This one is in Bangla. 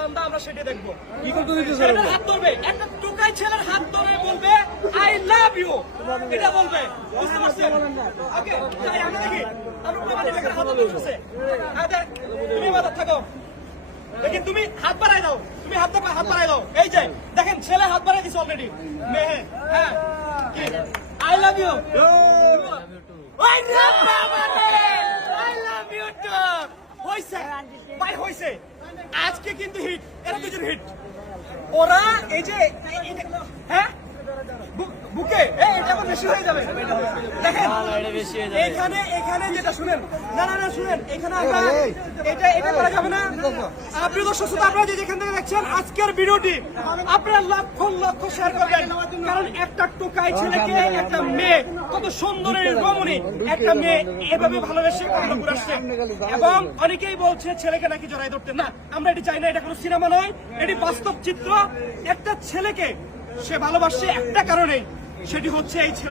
ধান্দা আমরা সেটা দেখবো। ছেলেটার হাত ধরবে, একটা টোকাই ছেলের হাত ধরে বলবে আই লাভ ইউ, এটা বলবে, বুঝতে পারছেন? ওকে, তাই আমরা দেখি আমরা প্রমাণিত করে হাত ধরতেছে। তুমি মাথা থাকো, দেখেন তুমি হাত বাড়াই দাও, তুমি হাত বাড়াই দাও। এই যে দেখেন ছেলে হাত বাড়াই দিছে অলরেডি। মেহে হ্যাঁ I love you, I love বাবা আই লাভ ইউ টু। হইছে ভাই, হইছে। আজকে কিন্তু হিট, এরা দুজন হিট। ওরা এই যে হ্যাঁ বুকে এটা আবার বেশি হয়ে যাবে। দেখেন এখানে যেটা শুনেন, না না না শুনেন, এখানে আমরা এটা করা যাবে না। প্রিয় দর্শক শ্রোতা, আপনারা যেখান থেকে দেখছেন আজকের ভিডিওটি আপনারা লক্ষ লক্ষ শেয়ার করবেন, কারণ একটা টোকাই ছেলেকে একটা মেয়ে, কত সুন্দরী রমণী একটা মেয়ে এভাবে ভালোবেসে কখনো ঘুরে আসছে। এবং অনেকেই বলছে ছেলেকে নাকি জড়াই ধরতে। না, আমরা এটি চাই না, এটা কোনো সিনেমা নয়, এটি বাস্তব চিত্র। একটা ছেলেকে সে ভালোবাসে একটা কারণেই, সেটি হচ্ছে এই ছেলে।